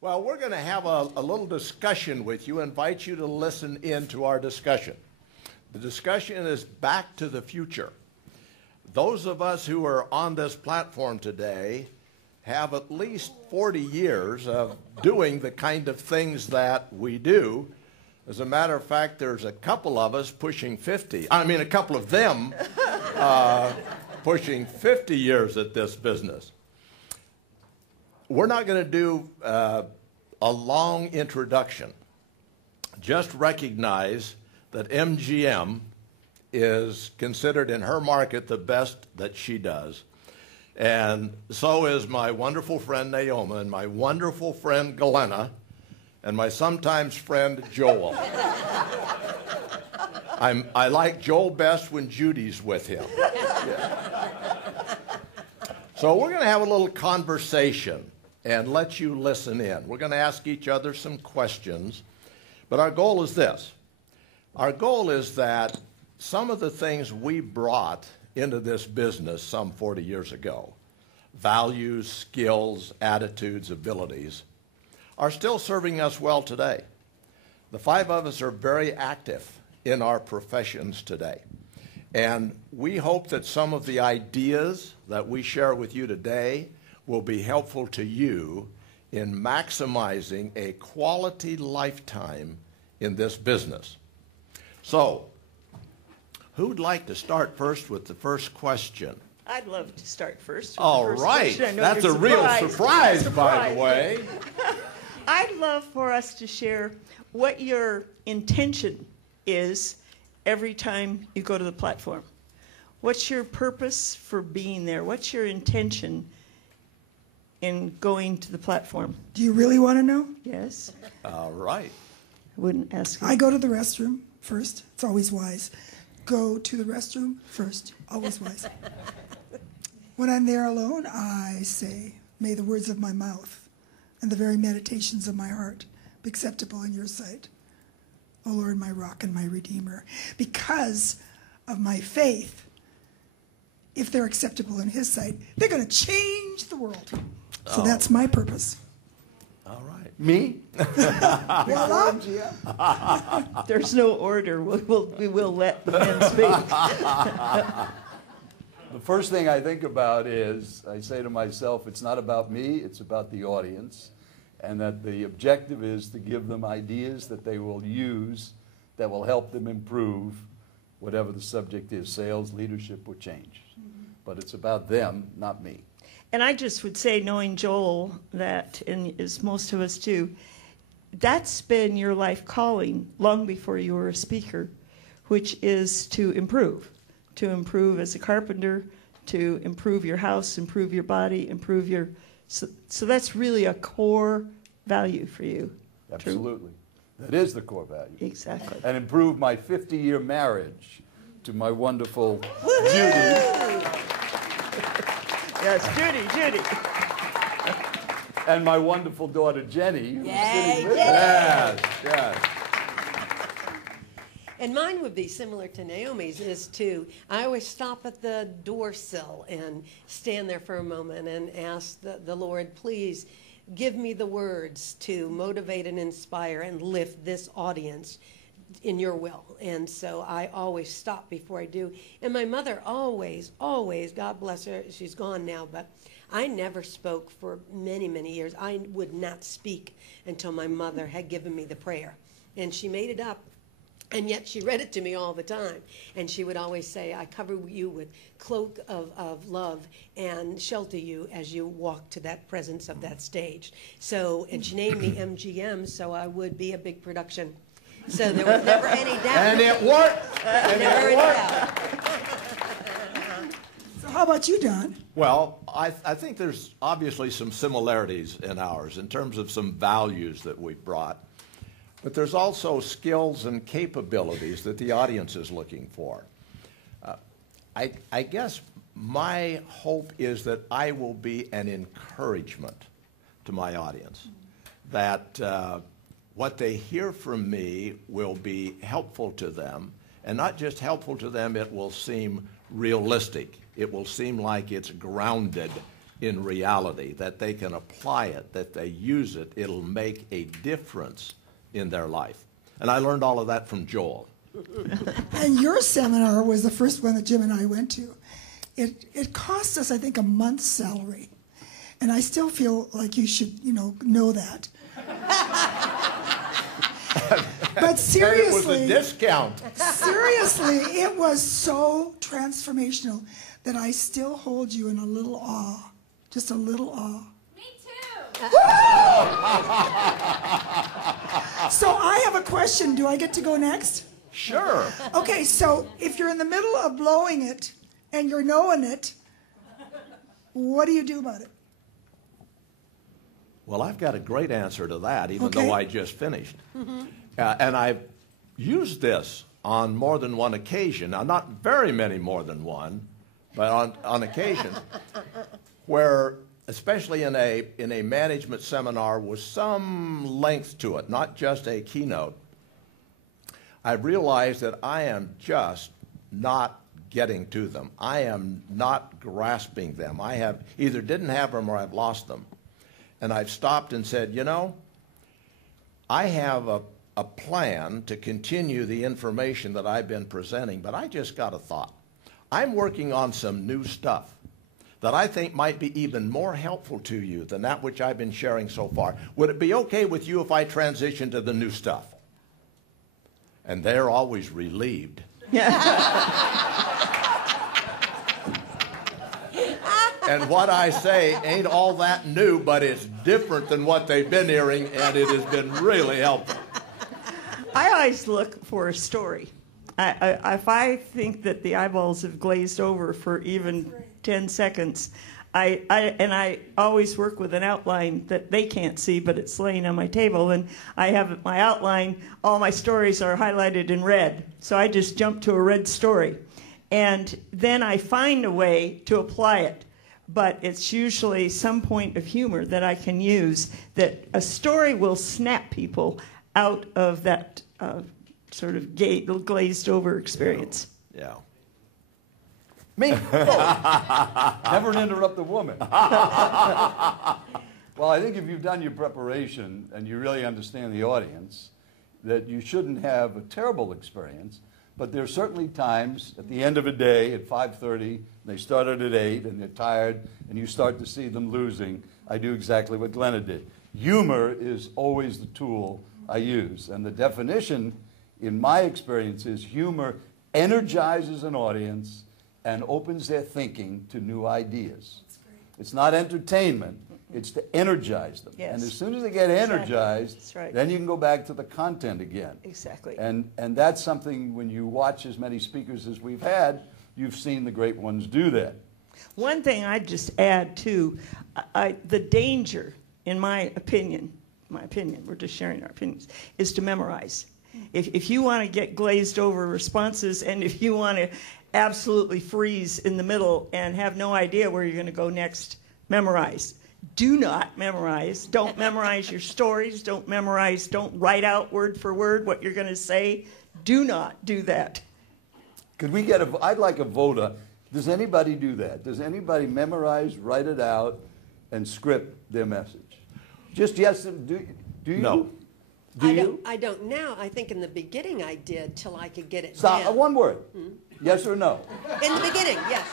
Well, we're going to have a little discussion with you. I invite you to listen in to our discussion. The discussion is Back to the Future. Those of us who are on this platform today have at least 40 years of doing the kind of things that we do. As a matter of fact, there's a couple of us pushing 50. I mean, a couple of them pushing 50 years at this business. We're not going to do a long introduction. Just recognize that MGM is considered in her market the best that she does. And so is my wonderful friend Naomi, and my wonderful friend Glenna, and my sometimes friend Joel. I like Joel best when Judy's with him. Yeah. So we're going to have a little conversation and let you listen in. We're going to ask each other some questions, but our goal is this. Our goal is that some of the things we brought into this business some 40 years ago, values, skills, attitudes, abilities, are still serving us well today. The five of us are very active in our professions today. And we hope that some of the ideas that we share with you today will be helpful to you in maximizing a quality lifetime in this business. So, who'd like to start first with the first question? I'd love to start first. All right. That's a real surprise, by the way. I'd love for us to share what your intention is every time you go to the platform. What's your purpose for being there? What's your intention in going to the platform? Do you really want to know? Yes. All right. I wouldn't ask you. I go to the restroom first. It's always wise. Go to the restroom first. Always wise. When I'm there alone, I say, may the words of my mouth and the very meditations of my heart be acceptable in your sight. O Lord, my rock and my redeemer. Because of my faith, if they're acceptable in his sight, they're going to change the world. So that's my purpose. All right. Me? Voila. There's no order. We will let the men speak. The first thing I think about is, I say to myself, it's not about me, it's about the audience. And that the objective is to give them ideas that they will use that will help them improve whatever the subject is, sales, leadership, or change. But it's about them, not me. And I just would say, knowing Joel, that, and as most of us do, that's been your life calling long before you were a speaker, which is to improve as a carpenter, to improve your house, improve your body, improve your... So that's really a core value for you. Absolutely. True? That is the core value. Exactly. And improve my 50-year marriage to my wonderful Judy. Yes, Judy. And my wonderful daughter, Jenny. Who's sitting with Yes, yes. And mine would be similar to Naomi's, I always stop at the door sill and stand there for a moment and ask the Lord, please give me the words to motivate and inspire and lift this audience in your will. And so I always stop before I do. And my mother always, God bless her, she's gone now, but I never spoke for many, many years. I would not speak until my mother had given me the prayer. And she made it up. And yet she read it to me all the time. And she would always say, I cover you with cloak of love and shelter you as you walk to that presence of that stage. So, and she named me MGM, so I would be a big production. So there was never any doubt. And it worked. Never any doubt. So how about you, Don? Well, I think there's obviously some similarities in ours in terms of some values that we've brought. But there's also skills and capabilities that the audience is looking for. I guess my hope is that I will be an encouragement to my audience, that what they hear from me will be helpful to them, and not just helpful to them, it will seem realistic. It will seem like it's grounded in reality, that they can apply it, that they use it, it'll make a difference in their life. And I learned all of that from Joel. And your seminar was the first one that Jim and I went to. It cost us, I think, a month's salary. And I still feel like you should, know that. But seriously, it was a discount. Seriously, it was so transformational that I still hold you in a little awe, just a little awe. Me too. So I have a question. Do I get to go next? Sure. Okay, so if you're in the middle of blowing it and you're knowing it, what do you do about it? Well, I've got a great answer to that, even Okay. though I just finished. And I've used this on more than one occasion. Now, not very many more than one, but on occasion, where, especially in a management seminar with some length to it, not just a keynote, I've realized that I am just not getting to them. I am not grasping them. I have either didn't have them or I've lost them. And I've stopped and said, I have a plan to continue the information that I've been presenting, but I just got a thought. I'm working on some new stuff that I think might be even more helpful to you than that which I've been sharing so far. Would it be okay with you if I transition to the new stuff? And they're always relieved. And what I say ain't all that new, but it's different than what they've been hearing, and it has been really helpful. I always look for a story. If I think that the eyeballs have glazed over for even 10 seconds, I always work with an outline that they can't see, but it's laying on my table, and I have my outline. All my stories are highlighted in red, so I just jump to a red story, and then I find a way to apply it. But it's usually some point of humor that I can use, that a story will snap people out of that sort of glazed over experience. Yeah. Me? Oh. Never interrupt a woman. Well, I think if you've done your preparation and you really understand the audience, that you shouldn't have a terrible experience. But there are certainly times at the end of a day at 5:30, they started at 8 and they're tired, and you start to see them losing. I do exactly what Glenna did. Humor is always the tool I use. And the definition, in my experience, is humor energizes an audience and opens their thinking to new ideas. It's not entertainment. It's to energize them. Yes. And as soon as they get energized, That's right. then you can go back to the content again. Exactly. And that's something, when you watch as many speakers as we've had, you've seen the great ones do that. One thing I'd just add, too, the danger, in my opinion, we're just sharing our opinions, is to memorize. If you want to get glazed over responses, and if you want to absolutely freeze in the middle and have no idea where you're going to go next, memorize. Do not memorize. Don't memorize your stories. Don't write out word for word what you're going to say. Do not do that. Could we get I'd like a vote. Does anybody do that? Does anybody memorize, write it out, and script their message? Just yes, do you? No. Do you? I don't now. I think in the beginning I did till I could get it Stop. down. One word. Yes or no? In the beginning, yes.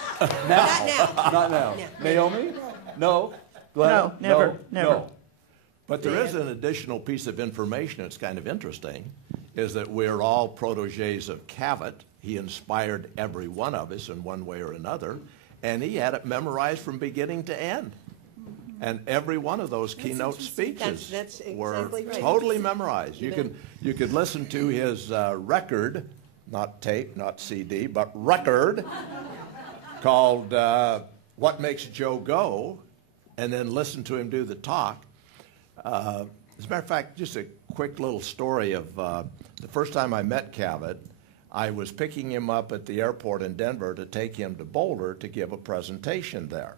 Now. Not now. Not now. Yeah. Naomi? No. Glenna? No, never, No. never. No. But there is an additional piece of information that's kind of interesting, is that we're all protégés of Cavett. He inspired every one of us in one way or another, and he had it memorized from beginning to end. And every one of those keynote speeches That's were exactly right. totally memorized. You You could listen to his record, not tape, not CD, but record, called What Makes Joe Go, and then listen to him do the talk. As a matter of fact, just a quick little story of the first time I met Cavett. I was picking him up at the airport in Denver to take him to Boulder to give a presentation there.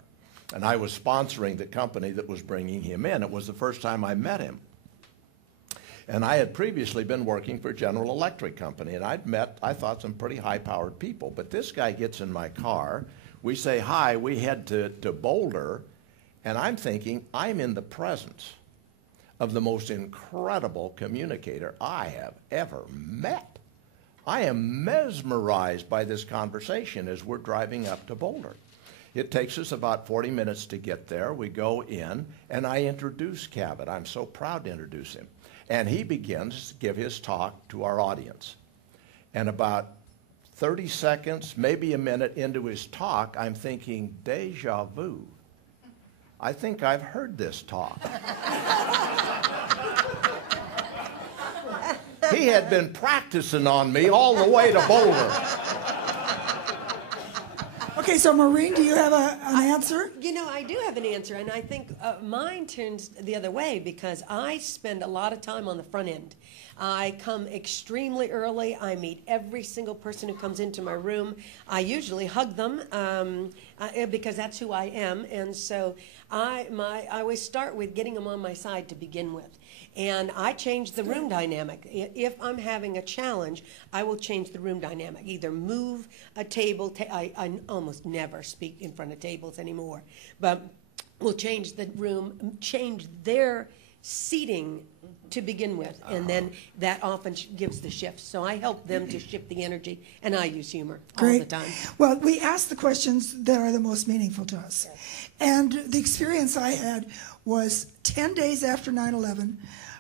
And I was sponsoring the company that was bringing him in. It was the first time I met him. And I had previously been working for General Electric Company, and I'd met, I thought, some pretty high-powered people. But this guy gets in my car. We say hi. We head to Boulder, And I'm thinking, I'm in the presence of the most incredible communicator I have ever met. I am mesmerized by this conversation as we're driving up to Boulder. It takes us about 40 minutes to get there. We go in, and I introduce Cavett. I'm so proud to introduce him. And he begins to give his talk to our audience. And about 30 seconds, maybe a minute into his talk, I'm thinking, deja vu. I think I've heard this talk. He had been practicing on me all the way to Boulder. Okay, so Maureen, do you have an answer? You know, I do have an answer, and I think mine turns the other way because I spend a lot of time on the front end. I come extremely early. I meet every single person who comes into my room. I usually hug them because that's who I am, and so I always start with getting them on my side to begin with. And I change the room dynamic. If I'm having a challenge, I will change the room dynamic. Either move a table. I almost never speak in front of tables anymore. But we'll change the room, change their seating to begin with. And then that often gives the shift. So I help them to shift the energy. And I use humor all the time. Well, we ask the questions that are the most meaningful to us. And the experience I had was 10 days after 9/11.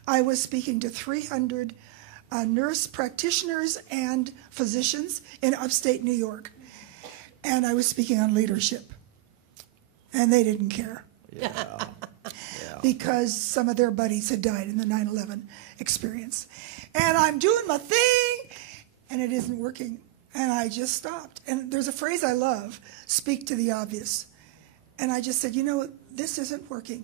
I was speaking to 300 nurse practitioners and physicians in upstate New York. And I was speaking on leadership. And they didn't care. Yeah. Because some of their buddies had died in the 9/11 experience. And I'm doing my thing, and it isn't working. And I just stopped. And there's a phrase I love, speak to the obvious. And I just said, you know, this isn't working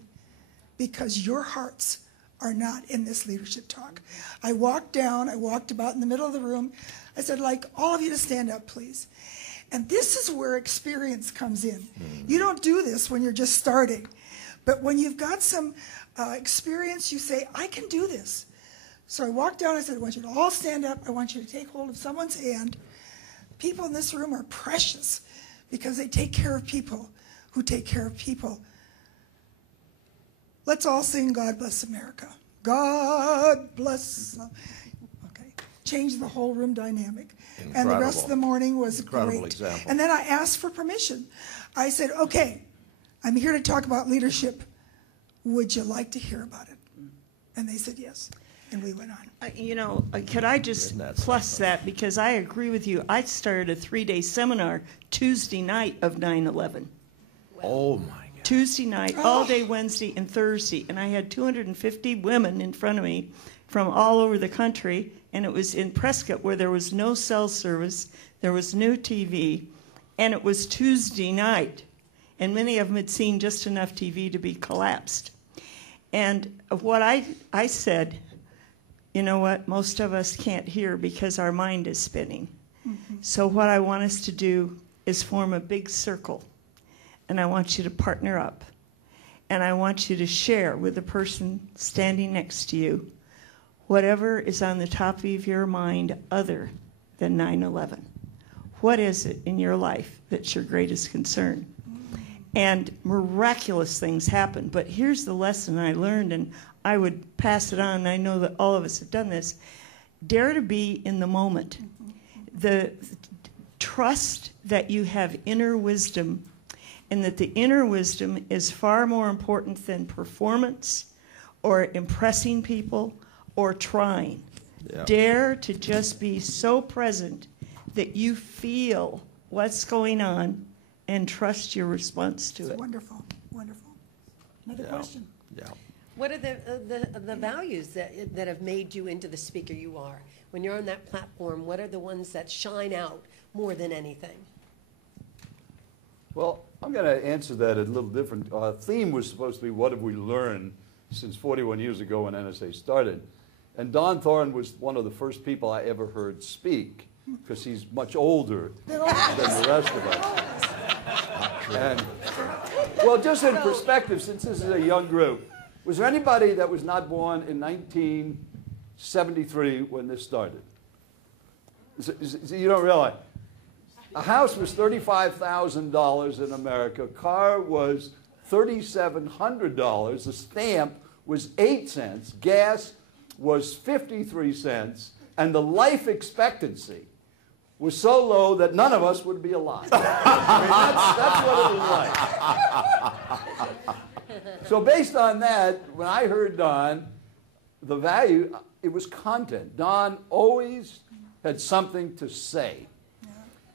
because your hearts are not in this leadership talk. I walked about in the middle of the room. I said, like, all of you to stand up, please. And this is where experience comes in. You don't do this when you're just starting. But when you've got some experience, you say, I can do this. So I walked down, I said, I want you to all stand up. I want you to take hold of someone's hand. People in this room are precious because they take care of people who take care of people. Let's all sing God Bless America. God bless. Okay. Change the whole room dynamic. Incredible. And the rest of the morning was Incredible great. Example. And then I asked for permission. I said, okay, I'm here to talk about leadership. Would you like to hear about it? And they said yes. And we went on. You know, could I just plus that, because I agree with you. I started a 3-day seminar Tuesday night of 9/11. Oh, my God. Tuesday night, all day Wednesday and Thursday. And I had 250 women in front of me from all over the country. And it was in Prescott where there was no cell service, there was no TV, and it was Tuesday night. And many of them had seen just enough TV to be collapsed. And what I said, you know what, most of us can't hear because our mind is spinning. Mm-hmm. So what I want us to do is form a big circle. And I want you to partner up. And I want you to share with the person standing next to you whatever is on the top of your mind other than 9/11. What is it in your life that's your greatest concern? And miraculous things happen. But here's the lesson I learned, and I would pass it on, and I know that all of us have done this. Dare to be in the moment. The trust that you have inner wisdom, and that the inner wisdom is far more important than performance or impressing people or trying. Yeah. Dare to just be so present that you feel what's going on and trust your response to it. Wonderful, wonderful. Another question. Yeah. What are the values that have made you into the speaker you are? When you're on that platform, what are the ones that shine out more than anything? Well, I'm going to answer that a little different. Our theme was supposed to be what have we learned since 41 years ago when NSA started. And Don Thoren was one of the first people I ever heard speak because he's much older than the rest of us. And, well, just in perspective, since this is a young group, was there anybody that was not born in 1973 when this started? So you don't realize. A house was $35,000 in America. A car was $3,700. The stamp was 8 cents. Gas was 53 cents. And the life expectancy was so low that none of us would be alive. I mean, that's what it was like. So based on that, when I heard Don, the value, it was content. Don always had something to say.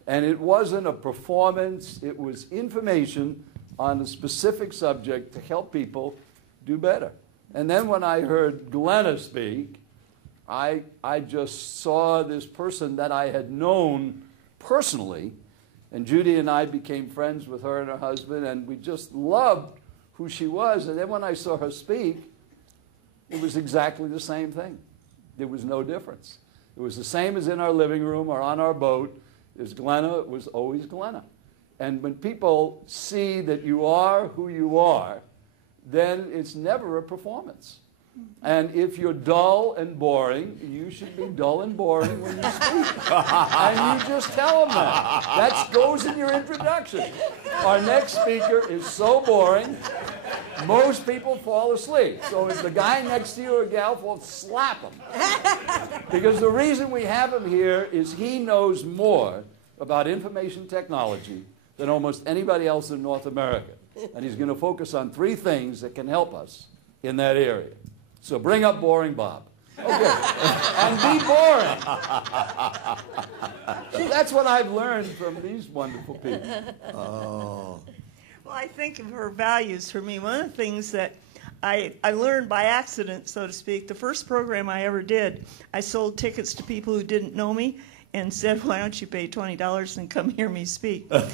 And it wasn't a performance, it was information on a specific subject to help people do better. And then when I heard Glenna speak, I just saw this person that I had known personally, and Judy and I became friends with her and her husband, and we just loved who she was. And then when I saw her speak, it was exactly the same thing. There was no difference. It was the same as in our living room or on our boat. As Glenna was always Glenna. And when people see that you are who you are, then it's never a performance. And if you're dull and boring, you should be dull and boring when you speak. And you just tell them that. That goes in your introduction. Our next speaker is so boring, most people fall asleep. So if the guy next to you or gal falls, slap him. Because the reason we have him here is he knows more about information technology than almost anybody else in North America. And he's going to focus on 3 things that can help us in that area. So bring up Boring Bob. Okay. And be boring. So that's what I've learned from these wonderful people. Oh. Well, I think of her values for me. One of the things that I learned by accident, so to speak, the first program I ever did, I sold tickets to people who didn't know me and said, why don't you pay $20 and come hear me speak? And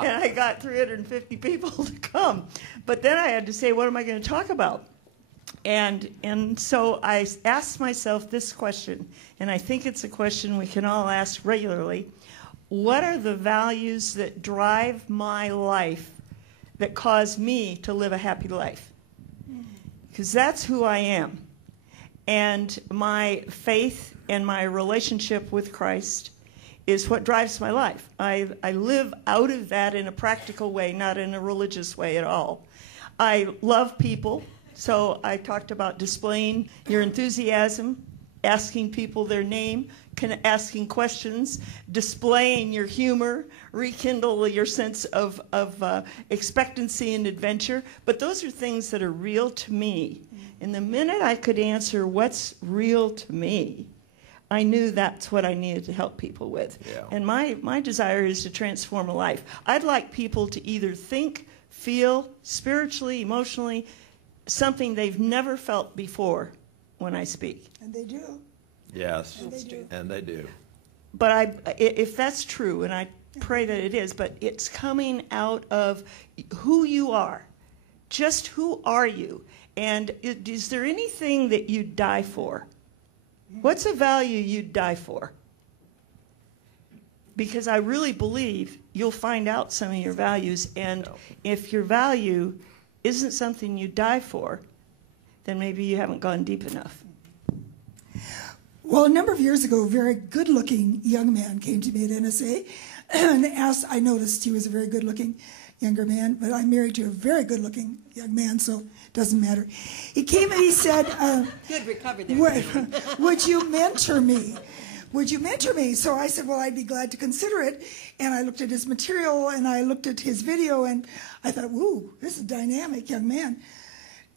I got 350 people to come. But then I had to say, what am I going to talk about? And so I asked myself this question, and I think it's a question we can all ask regularly. What are the values that drive my life that cause me to live a happy life? Because that's who I am. And my faith and my relationship with Christ is what drives my life. I live out of that in a practical way, not in a religious way at all. I love people, so I talked about displaying your enthusiasm, asking people their name, asking questions, displaying your humor, rekindle your sense of expectancy and adventure. But those are things that are real to me. And the minute I could answer what's real to me, I knew that's what I needed to help people with. Yeah. And my desire is to transform a life. I'd like people to either think, feel, spiritually, emotionally, something they've never felt before when I speak. And they do. Yes, And they do. and they do. But if that's true, and I pray that it is, but it's coming out of who you are. Just who are you? And is there anything that you'd die for? What's a value you'd die for? Because I really believe you'll find out some of your values, and if your value isn't something you die for, then maybe you haven't gone deep enough. Well, a number of years ago, a very good-looking young man came to me at NSA and asked, I noticed he was a very good-looking younger man, but I'm married to a very good-looking young man, so it doesn't matter. He came and he said, Good recovery there. would you mentor me? Would you mentor me? So I said, well, I'd be glad to consider it. And I looked at his material, and I looked at his video, and I thought, ooh, this is a dynamic young man.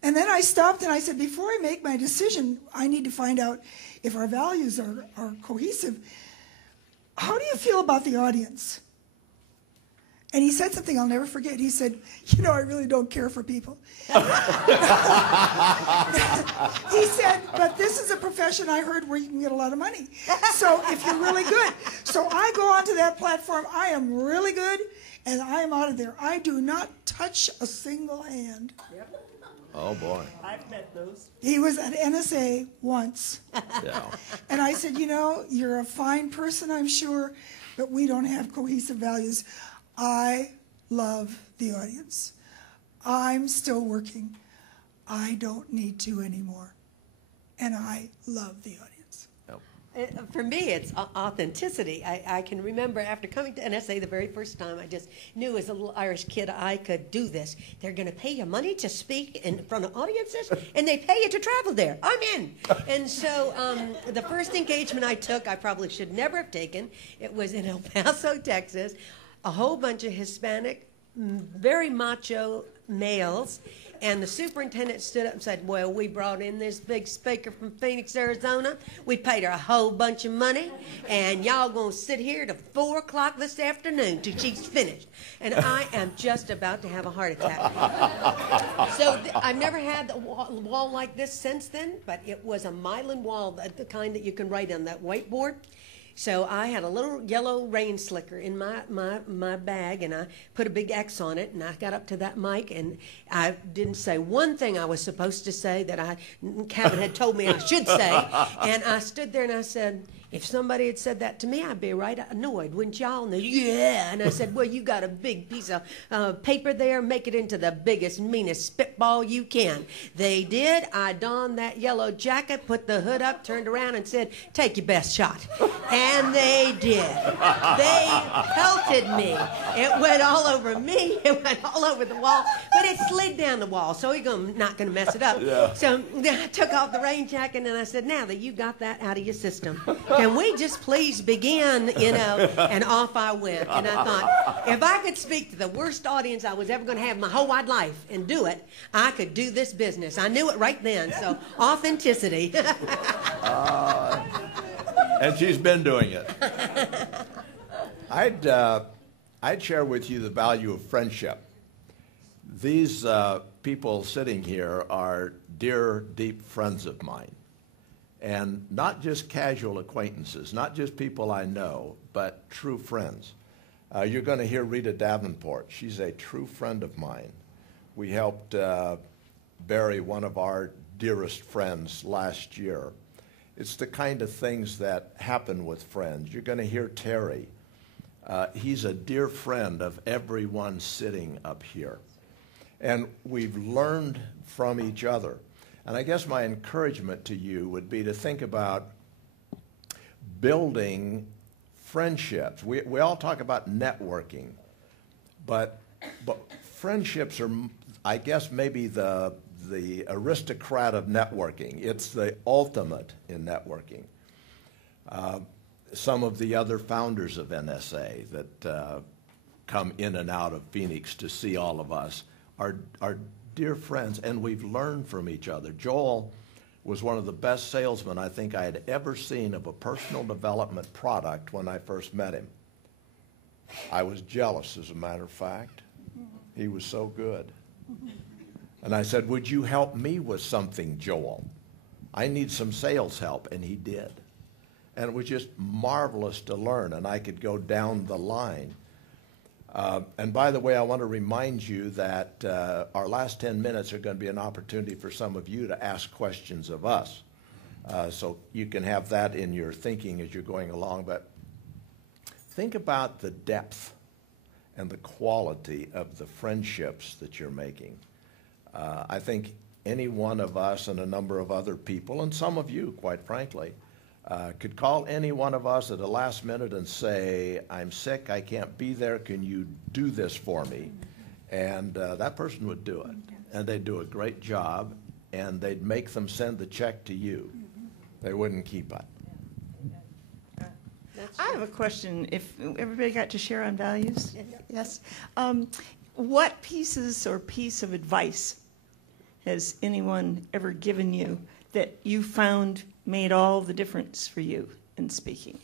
And then I stopped, and I said, before I make my decision, I need to find out if our values are cohesive. How do you feel about the audience? And he said something I'll never forget. He said, I really don't care for people. He said, but this is a profession I heard where you can get a lot of money. So if you're really good. So I go onto that platform. I am really good, and I am out of there. I do not touch a single hand. Yep. Oh, boy. I've met those. He was at NSA once. Yeah. And I said, you're a fine person, I'm sure, but we don't have cohesive values. I love the audience. I'm still working. I don't need to anymore. And I love the audience. Yep. For me, it's authenticity. I can remember after coming to NSA the very first time, I just knew as a little Irish kid I could do this. They're going to pay you money to speak in front of audiences, and they pay you to travel there. I'm in. And so the first engagement I took, I probably should never have taken. It was in El Paso, Texas. A whole bunch of Hispanic, very macho males. And the superintendent stood up and said, well, we brought in this big speaker from Phoenix, Arizona. We paid her a whole bunch of money, and y'all going to sit here till 4 o'clock this afternoon till she's finished. And I am just about to have a heart attack. So I've never had a wall like this since then, but it was a myelin wall, the kind that you can write on that whiteboard. So I had a little yellow rain slicker in my bag, and I put a big X on it, and I got up to that mic, and I didn't say one thing I was supposed to say that Cavett had told me I should say. And I stood there and I said, if somebody had said that to me, I'd be right annoyed, wouldn't y'all? And they, yeah. And I said, well, you got a big piece of paper there. Make it into the biggest, meanest spitball you can. They did. I donned that yellow jacket, put the hood up, turned around and said, take your best shot. And they did. They pelted me. It went all over me. It went all over the wall. But it slid down the wall, so you're not going to mess it up. Yeah. So I took off the rain jacket, and I said, now that you got that out of your system, can we just please begin, and off I went. And I thought, if I could speak to the worst audience I was ever going to have my whole wide life and do it, I could do this business. I knew it right then, so authenticity. And she's been doing it. I'd share with you the value of friendship. These people sitting here are dear, deep friends of mine. And not just casual acquaintances, not just people I know, but true friends. You're going to hear Rita Davenport. She's a true friend of mine. We helped bury one of our dearest friends last year. It's the kind of things that happen with friends. You're going to hear Terry. He's a dear friend of everyone sitting up here. And we've learned from each other. And I guess my encouragement to you would be to think about building friendships. We all talk about networking, but friendships are, I guess, maybe the aristocrat of networking. It's the ultimate in networking. Some of the other founders of NSA that come in and out of Phoenix to see all of us are dear friends, and we've learned from each other. Joel was one of the best salesmen I think I had ever seen of a personal development product when I first met him. I was jealous, as a matter of fact. He was so good. And I said, would you help me with something, Joel? I need some sales help, and he did. And it was just marvelous to learn, and I could go down the line. And by the way, I want to remind you that our last 10 minutes are going to be an opportunity for some of you to ask questions of us. So you can have that in your thinking as you're going along. But think about the depth and the quality of the friendships that you're making. I think any one of us and a number of other people, and some of you, quite frankly, could call any one of us at the last minute and say, I'm sick, I can't be there, can you do this for me? And that person would do it. And they'd do a great job, and they'd make them send the check to you. They wouldn't keep it. I have a question. If everybody got to share on values? Yes. What piece of advice has anyone ever given you that you found made all the difference for you in speaking?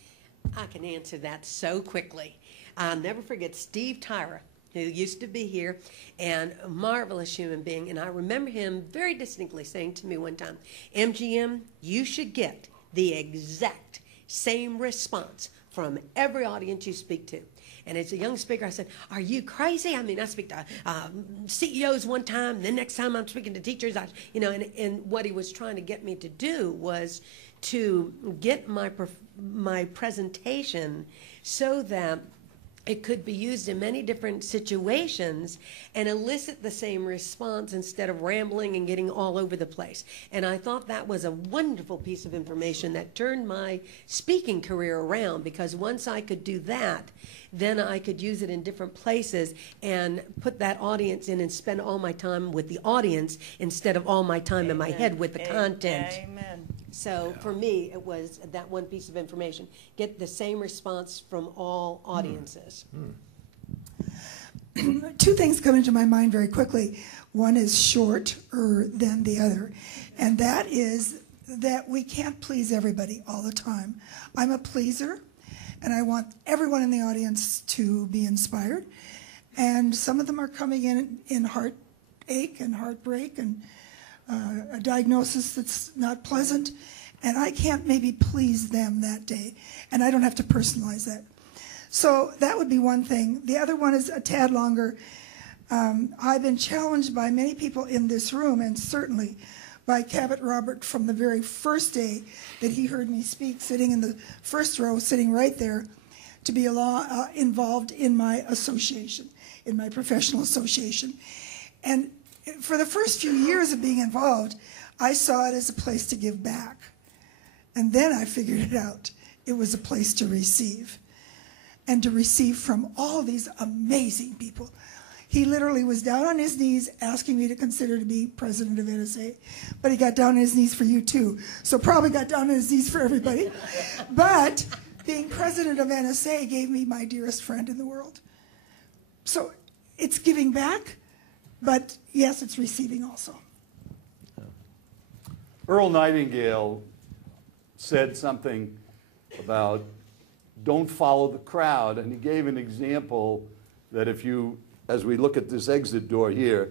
I can answer that so quickly. I'll never forget Steve Tyra, who used to be here, and a marvelous human being. And I remember him very distinctly saying to me one time, MGM, you should get the exact same response from every audience you speak to. And as a young speaker, I said, are you crazy? I mean, I speak to CEOs one time, and the next time I'm speaking to teachers, and what he was trying to get me to do was to get my presentation so that it could be used in many different situations and elicit the same response instead of rambling and getting all over the place. And I thought that was a wonderful piece of information that turned my speaking career around, because once I could do that, then I could use it in different places and put that audience in and spend all my time with the audience instead of all my time in my head with the content. Amen. So for me, it was that one piece of information. Get the same response from all audiences. Two things come into my mind very quickly. One is shorter than the other, and that is that we can't please everybody all the time. I'm a pleaser, and I want everyone in the audience to be inspired. And some of them are coming in heartache and heartbreak and a diagnosis that's not pleasant, and I can't maybe please them that day, and I don't have to personalize that. So that would be one thing. The other one is a tad longer. I've been challenged by many people in this room, and certainly by Cavett Robert from the very first day that he heard me speak, sitting in the first row, sitting right there, to be involved in my association, in my professional association. And for the first few years of being involved, I saw it as a place to give back. And then I figured it out. It was a place to receive. And to receive from all these amazing people. He literally was down on his knees asking me to consider to be president of NSA. But he got down on his knees for you too. So probably got down on his knees for everybody. But being president of NSA gave me my dearest friend in the world. So it's giving back. But yes, it's receiving also. Earl Nightingale said something about don't follow the crowd, and he gave an example that if you, as we look at this exit door here,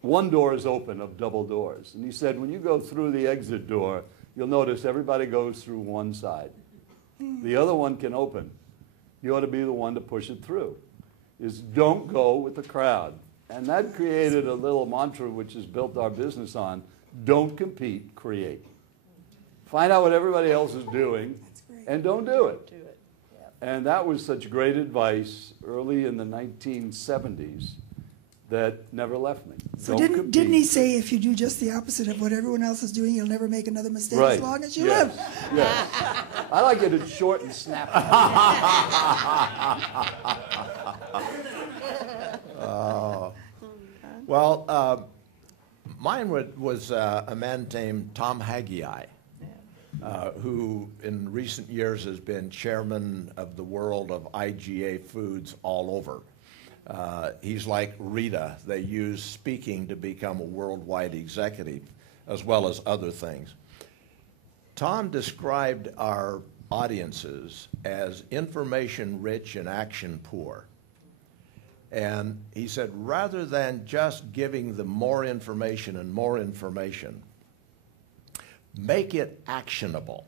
one door is open of double doors. And he said when you go through the exit door, you'll notice everybody goes through one side. The other one can open. You ought to be the one to push it through. Is don't go with the crowd. And that created a little mantra which has built our business on, don't compete, create. Find out what everybody else is doing and don't do it. And that was such great advice early in the 1970s that never left me. So didn't he say if you do just the opposite of what everyone else is doing, you'll never make another mistake right. as long as you live? Yes. I like it short and snappy. Well, mine was a man named Tom Haggai, who in recent years has been chairman of the world of IGA foods all over. He's like Rita. They use speaking to become a worldwide executive, as well as other things. Tom described our audiences as information rich and action poor. And he said, rather than just giving them more information, make it actionable.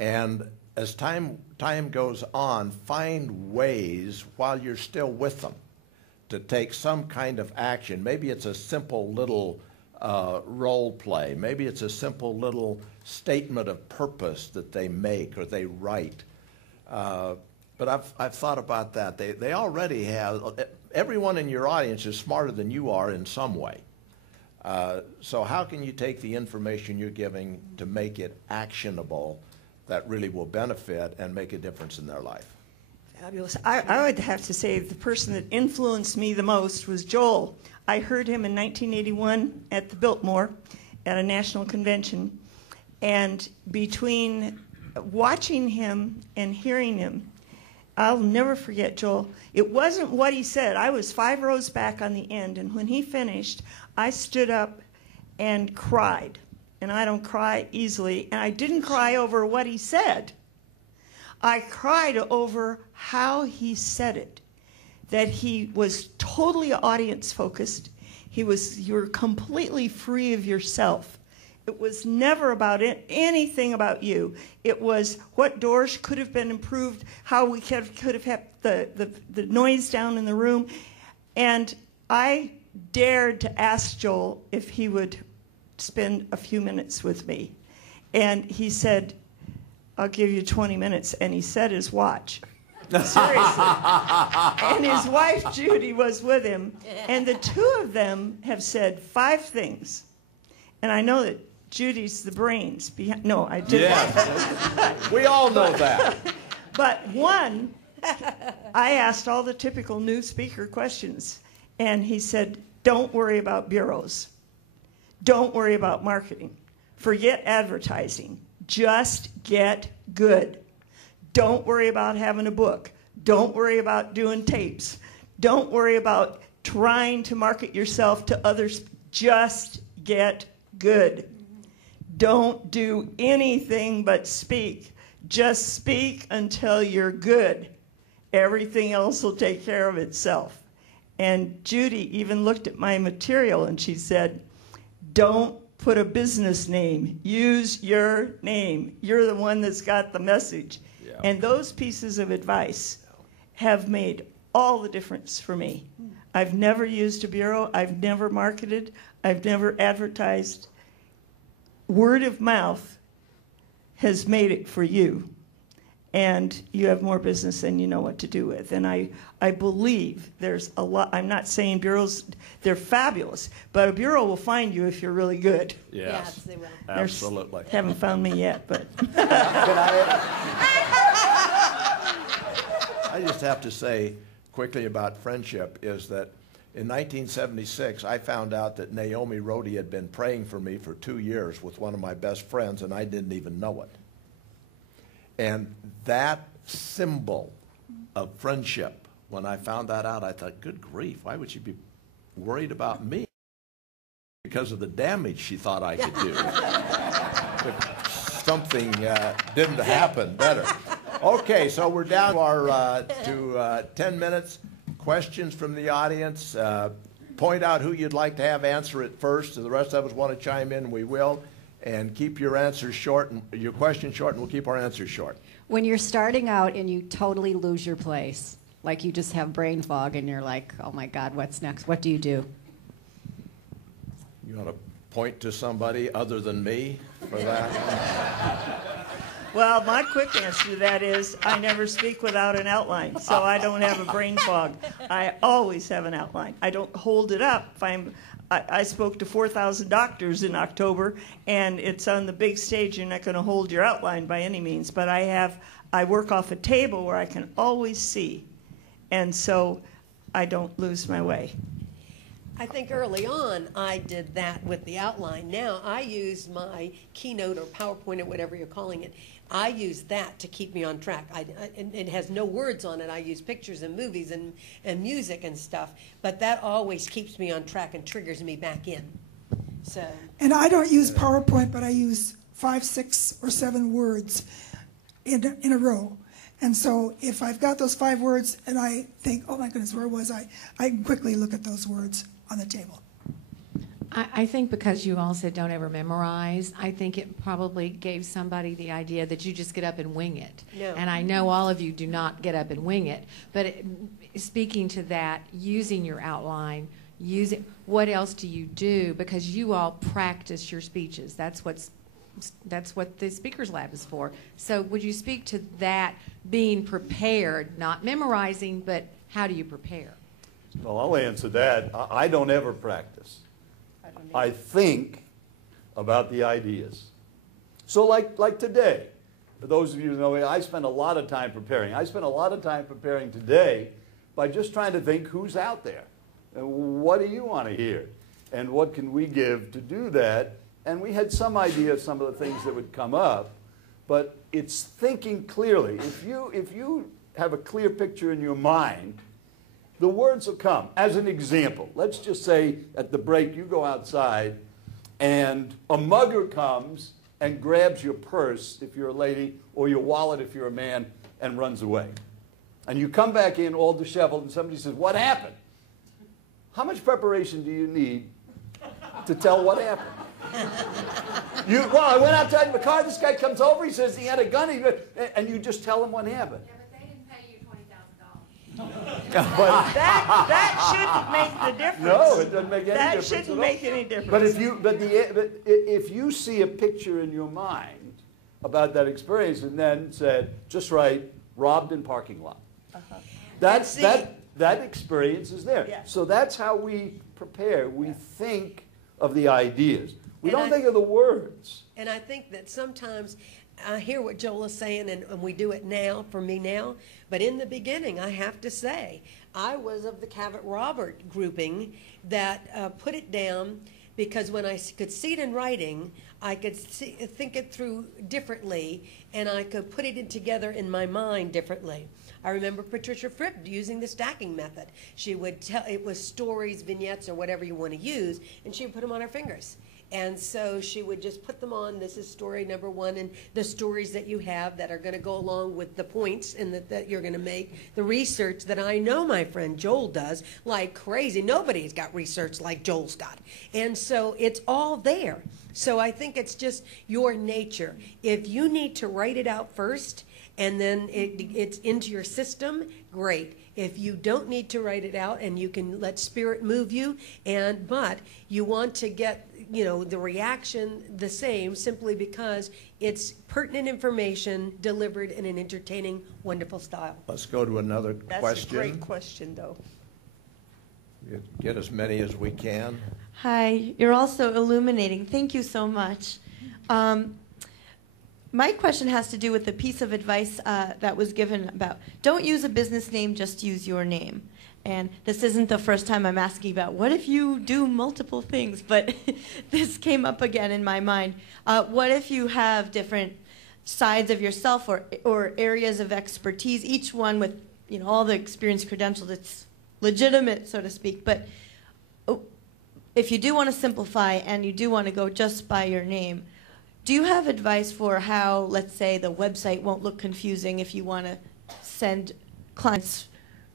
And as time goes on, find ways while you're still with them to take some kind of action. Maybe it's a simple little role play. Maybe it's a simple little statement of purpose that they make or they write. But I've thought about that. They already have, everyone in your audience is smarter than you are in some way. So how can you take the information you're giving to make it actionable that really will benefit and make a difference in their life? Fabulous. I would have to say the person that influenced me the most was Joel. I heard him in 1981 at the Biltmore at a national convention. And between watching him and hearing him, I'll never forget Joel. It wasn't what he said. I was 5 rows back on the end, and when he finished, I stood up and cried. And I don't cry easily, and I didn't cry over what he said. I cried over how he said it, that he was totally audience-focused. You were completely free of yourself. It was never about anything about you. It was what doors could have been improved, how we could have kept the noise down in the room. And I dared to ask Joel if he would spend a few minutes with me. And he said, I'll give you 20 minutes. And he set his watch. Seriously. And his wife, Judy, was with him. And the two of them have said 5 things. And I know that Judy's the brains behind. No, I didn't. Yes. We all know that. But one, I asked all the typical new speaker questions. And he said, don't worry about bureaus. Don't worry about marketing. Forget advertising. Just get good. Don't worry about having a book. Don't worry about doing tapes. Don't worry about trying to market yourself to others. Just get good. Don't do anything but speak. Just speak until you're good. Everything else will take care of itself. And Judy even looked at my material and she said, don't put a business name. Use your name. You're the one that's got the message. Yeah. And those pieces of advice have made all the difference for me. I've never used a bureau. I've never marketed. I've never advertised. Word of mouth has made it for you. And you have more business than you know what to do with. And I believe there's a lot. I'm not saying bureaus, they're fabulous, but a bureau will find you if you're really good. Yes, they will. Absolutely. Haven't found me yet, but. I just have to say quickly about friendship is that in 1976, I found out that Naomi Rhode had been praying for me for 2 years with one of my best friends, and I didn't even know it. And that symbol of friendship, when I found that out, I thought, good grief, why would she be worried about me? Because of the damage she thought I could do. But something didn't happen better. Okay, so we're down to 10 minutes. Questions from the audience. Point out who you'd like to have answer it first. If the rest of us want to chime in, we will. And keep your answers short, and your questions short, and we'll keep our answers short. When you're starting out and you totally lose your place, like you just have brain fog and you're like, oh my God, what's next? What do you do? You want to point to somebody other than me for that? Well, my quick answer to that is I never speak without an outline, so I don't have a brain fog. I always have an outline. I don't hold it up. If I spoke to 4,000 doctors in October, and it's on the big stage. You're not going to hold your outline by any means, but I work off a table where I can always see, and so I don't lose my way. I think early on I did that with the outline. Now I use my Keynote or PowerPoint or whatever you're calling it. I use that to keep me on track. It has no words on it. I use pictures and movies and music and stuff, but that always keeps me on track and triggers me back in. So. And I don't use PowerPoint, but I use 5, 6, or 7 words in a row. And so if I've got those 5 words and I think, oh my goodness, where was I? I can quickly look at those words on the table. I think because you all said don't ever memorize, I think it probably gave somebody the idea that you just get up and wing it. No. And I know all of you do not get up and wing it. But speaking to that, using your outline, what else do you do? Because you all practice your speeches. That's what the Speakers Lab is for. So would you speak to that, being prepared, not memorizing, but how do you prepare? Well, I'll answer that. I don't ever practice. I think about the ideas. So like today, for those of you who know me, I spend a lot of time preparing. I spent a lot of time preparing today by just trying to think who's out there. And what do you want to hear? And what can we give to do that? And we had some idea of some of the things that would come up, but it's thinking clearly. If you have a clear picture in your mind, the words will come. As an example, let's just say at the break you go outside and a mugger comes and grabs your purse if you're a lady or your wallet if you're a man and runs away. And you come back in all disheveled and somebody says, what happened? How much preparation do you need to tell what happened? Well, I went outside the car, this guy comes over, he says he had a gun, and you just tell him what happened. But that shouldn't make the difference. No, it doesn't make any that difference. That shouldn't make any difference. But if you see a picture in your mind about that experience and then said, just write, robbed in parking lot, That experience is there. Yeah. So that's how we prepare. We think of the ideas. We And don't think of the words. And I think that sometimes I hear what Joel is saying, and we do it now, for me now, but in the beginning, I have to say, I was of the Cavett Robert grouping that put it down because when I could see it in writing, I could think it through differently, and I could put it together in my mind differently. I remember Patricia Fripp using the stacking method. She would tell, it was stories, vignettes, or whatever you want to use, and she would put them on her fingers. And so she would just put them on. This is story number one, and the stories that you have that are going to go along with the points and that you're going to make. The research that I know my friend Joel does like crazy. Nobody's got research like Joel's got. And so it's all there. So I think it's just your nature. If you need to write it out first and then it's into your system, great. If you don't need to write it out and you can let spirit move you, but you want to get the reaction the same simply because it's pertinent information delivered in an entertaining, wonderful style. Let's go to another That's question. a great question, though. Get as many as we can. Hi, you're also illuminating. Thank you so much. My question has to do with the piece of advice that was given about don't use a business name, just use your name. And this isn't the first time I'm asking about what if you do multiple things, but this came up again in my mind. What if you have different sides of yourself or areas of expertise, each one with all the experience credentials, it's legitimate, so to speak, but if you do want to simplify and you do want to go just by your name, do you have advice for how, let's say, the website won't look confusing if you want to send clients,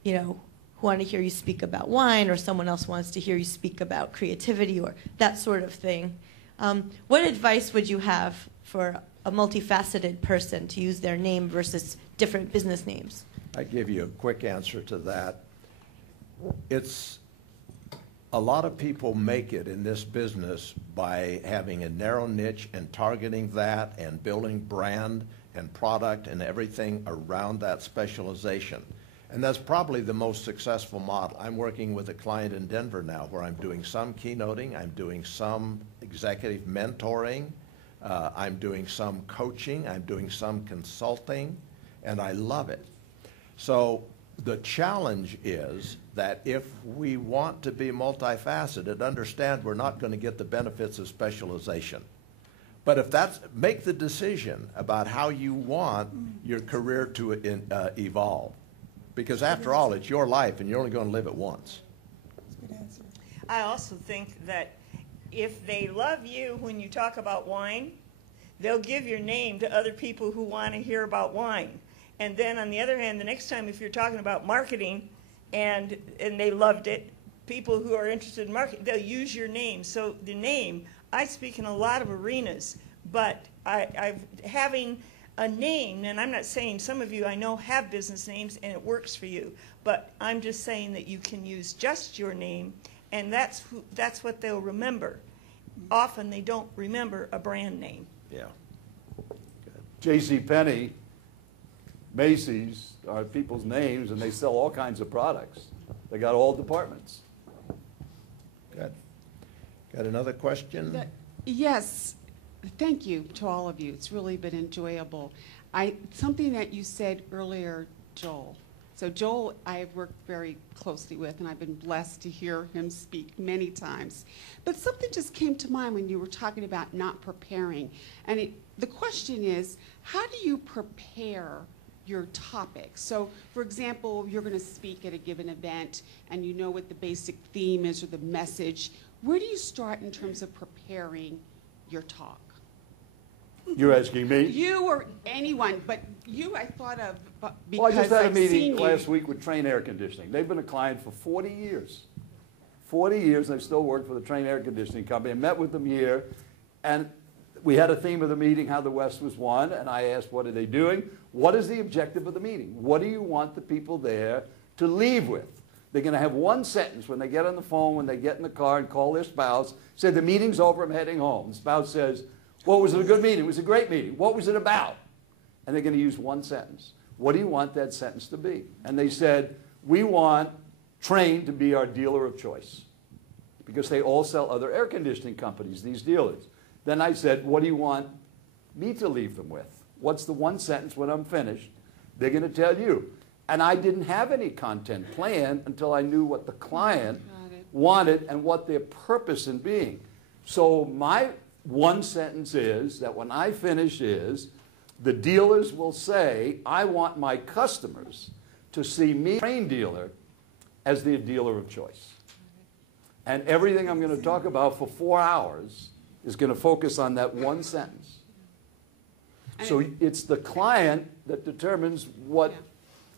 who want to hear you speak about wine, or someone else wants to hear you speak about creativity or that sort of thing? What advice would you have for a multifaceted person to use their name versus different business names? I give you a quick answer to that. It's a lot of people make it in this business by having a narrow niche and targeting that and building brand and product and everything around that specialization. And that's probably the most successful model. I'm working with a client in Denver now where I'm doing some keynoting, I'm doing some executive mentoring, I'm doing some coaching, I'm doing some consulting, and I love it. So the challenge is that if we want to be multifaceted, understand we're not going to get the benefits of specialization. But if make the decision about how you want your career to evolve. Because after all, it's your life and you're only going to live it once. Good answer. I also think that if they love you when you talk about wine, they'll give your name to other people who want to hear about wine. And then on the other hand, the next time if you're talking about marketing and they loved it, people who are interested in marketing, they'll use your name. So the name, I speak in a lot of arenas, but having a name, and I'm not saying some of you I know have business names and it works for you, but I'm just saying that you can use just your name, and that's what they'll remember. Often they don't remember a brand name. Yeah. JCPenney, Macy's are people's names, and they sell all kinds of products. They got all departments. Good. Got another question? Yes. Thank you to all of you. It's really been enjoyable. Something that you said earlier, Joel. So Joel, I've worked very closely with, and I've been blessed to hear him speak many times. But something just came to mind when you were talking about not preparing. And the question is, how do you prepare your topic? So, for example, you're going to speak at a given event, and you know what the basic theme is or the message. Where do you start in terms of preparing your talk? You're asking me? You or anyone, but you I thought of because Well, I just had a I've meeting seen last you. week with Train Air Conditioning. They've been a client for 40 years. 40 years, and they still work for the Train Air Conditioning Company. I met with them here, and we had a theme of the meeting, how the West was won, and I asked, what are they doing? What is the objective of the meeting? What do you want the people there to leave with? They're going to have one sentence when they get on the phone, when they get in the car and call their spouse, say, the meeting's over, I'm heading home. The spouse says, well, was it a good meeting? It was a great meeting. What was it about? And they're going to use one sentence. what do you want that sentence to be? And they said, we want Trane to be our dealer of choice, because they all sell other air conditioning companies, these dealers. Then I said, what do you want me to leave them with? What's the one sentence when I'm finished they're going to tell you? And I didn't have any content planned until I knew what the client wanted and what their purpose in being. So my one sentence is that when I finish is, the dealers will say, I want my customers to see me, Trane dealer, as their dealer of choice. And everything I'm going to talk about for 4 hours is going to focus on that one sentence. So it's the client that determines what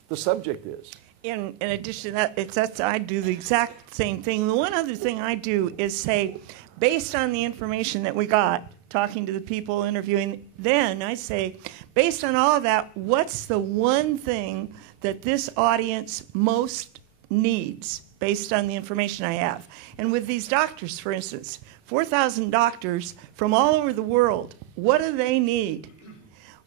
the subject is. In addition to that, I do the exact same thing. The one other thing I do is say, based on the information that we got, talking to the people, interviewing, then I say, based on all of that, what's the one thing that this audience most needs based on the information I have? And with these doctors, for instance, 4,000 doctors from all over the world, what do they need?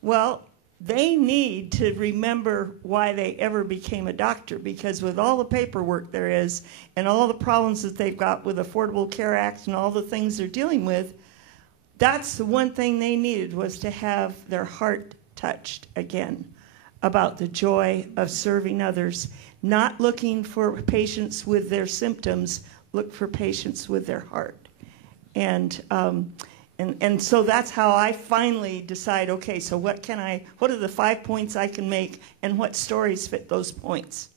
Well, they need to remember why they ever became a doctor, because with all the paperwork there is and all the problems that they've got with Affordable Care Act and all the things they're dealing with, that's the one thing they needed, was to have their heart touched again about the joy of serving others, not looking for patients with their symptoms, look for patients with their heart. And so that's how I finally decide, okay, so what are the 5 points I can make, and what stories fit those points?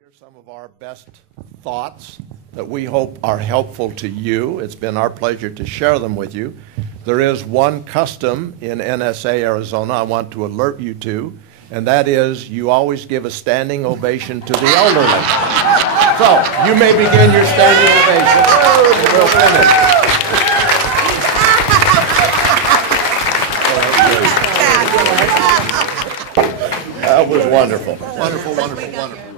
Here's some of our best thoughts that we hope are helpful to you. It's been our pleasure to share them with you. There is one custom in NSA Arizona I want to alert you to, and that is you always give a standing ovation to the elderly. So you may begin your standing ovation. We'll finish. That was wonderful. Wonderful, wonderful, wonderful.